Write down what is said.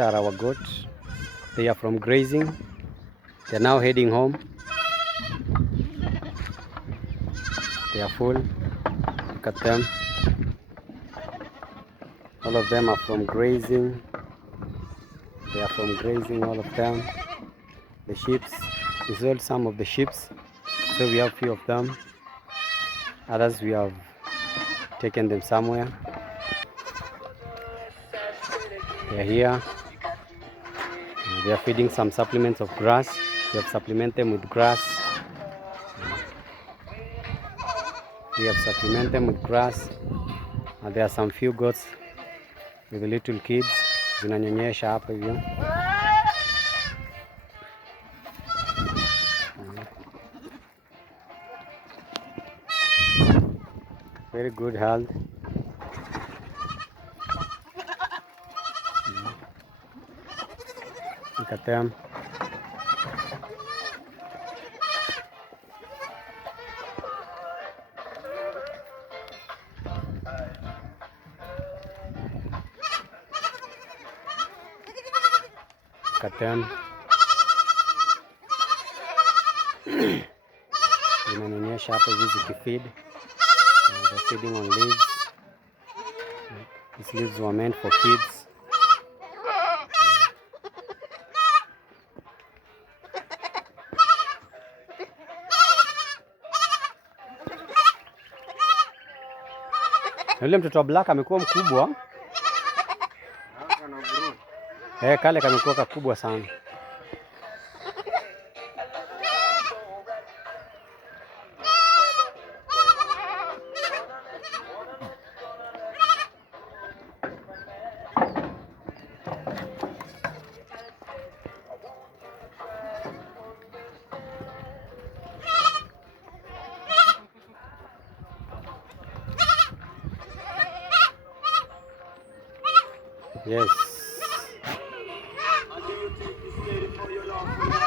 These are our goats. They are from grazing. They're now heading home. They are full. Look at them. All of them are from grazing. They are from grazing, all of them. The sheep. We sold some of the sheep. So we have few of them. Others we have taken them somewhere. They are here. They are feeding some supplements of grass. We have supplemented them with grass. We have supplemented them with grass. And there are some few goats with the little kids. Zinanyonyesha hapa hivyo. Very good health. Look at them. Look at them. Zinanyonyesha hapa hivi zikifeed. They're feeding on leaves. These leaves were meant for kids. Yule mtoto wa black amekuwa mkubwa. Kale kamekuwa kakubwa sana. Yes.